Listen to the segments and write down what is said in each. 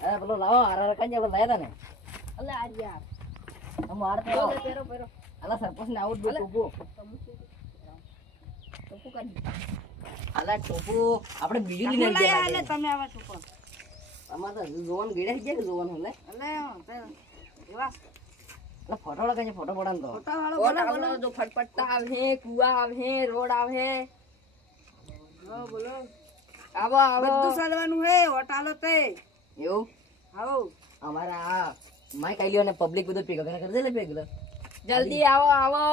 અરે પેલો લાવો આરા કઈ આપણે લાયા ને અલે આ યાર હમ આર તો પેરો અલા સરપંચ ને આવું જ ટોપુ કરી અલા ટોપુ આપણે બીજું લઈને લાયા એટલે તમે આવા છો પણ અમાર તો જોન ગેડે છે કે જોન હલે અલે એવા અલા ફોટો લગાય ફોટો પડાન તો ફોટા વાળો બોલો જો ફટફટતા આવે કુવા આવે રોડ આવે બોલો આવો આવો બધું ચાલવાનું હે હોટાલો તે એવું આવો અમારા આ માઈક આલ્યો ને પબ્લિક બધું ભેગા કરી દે લે ભેગા જલ્દી આવો આવો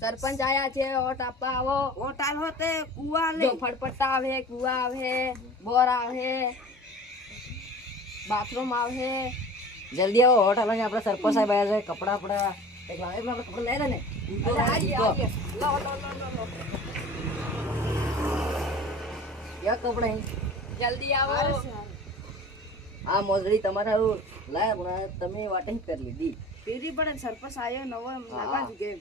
સરપંચ આયા છે વોટ આપવા આવો વોટ આલ હોતે કુવા લે જો ફટફટતા આવે કુવા આવે બોર આવે બાથરૂમ આવે જલ્દી આવો હોટલ ને આપણે સરપંચ સાહેબ આયા છે કપડા આપડા એક લાવે આપણે કપડા લઈ લે ને લો યા કપડા જલ્દી આવો આ મોજડી તમારા લાય પણ તમે વાટે જ કરી લીધી પીરી પડે સરપંચ આયો નવો લાગવા જ ગેમ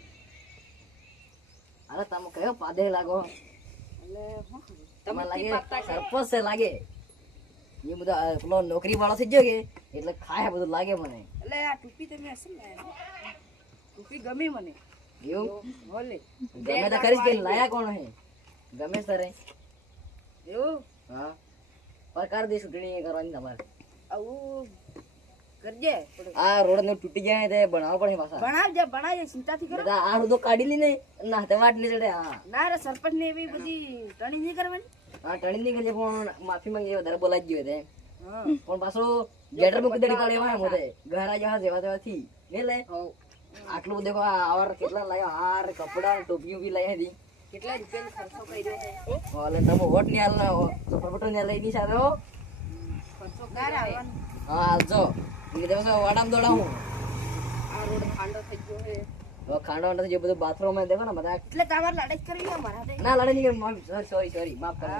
અરે તમે કયો પાદે લાગો એટલે તમે લાગે સરપંચ છે લાગે એ બધા પેલો નોકરી વાળો થઈ ગયો કે એટલે ખાય બધું લાગે મને એટલે આ ટોપી તમે અસલ લાયા ટોપી ગમી મને એવું બોલે ગમે તો ખરી કે લાયા કોણ હે ગમે સરે એવું હા પર કર દે ચૂંટણી કરવાની તમારે આવું કરજે આ રોડ ને તૂટી જાય તે બનાવવા પડે પાછા બનાવજે ચિંતાથી કરો બધા આ રોડો કાઢી લી ને ના તે વાટ ની ચડે હા ના રે સરપંચ ને એવી બધી ટણી નહીં કરવાની હા ટણી ની કરી પણ માફી માંગી વધારે બોલાઈ ગયો તે હા પણ પાછો ગેટર મૂકી દેડી કાઢે એવા મોતે ઘરા જવા જેવા તેવા થી ને લે આટલું દેખો આવાર કેટલા લાયા હાર કપડા ટોપીઓ બી લાયા હતી કેટલા રૂપિયાનો ખર્ચો કર્યો છે ઓલે તમે વોટ ની હાલ સપરપટો ની લઈ ની સાથે હો ખર્ચો ક્યારે આવવાનો હા હાલજો કે દેવો વાડામ દોડાવું આ રોડ ખાંડો થઈ ગયો છે ઓ ખાંડો અંદર જે બધું બાથરૂમ માં દેખો ને બધા એટલે તમારે લડાઈ કરવી છે મારા ના લડે નહીં સોરી માફ કરો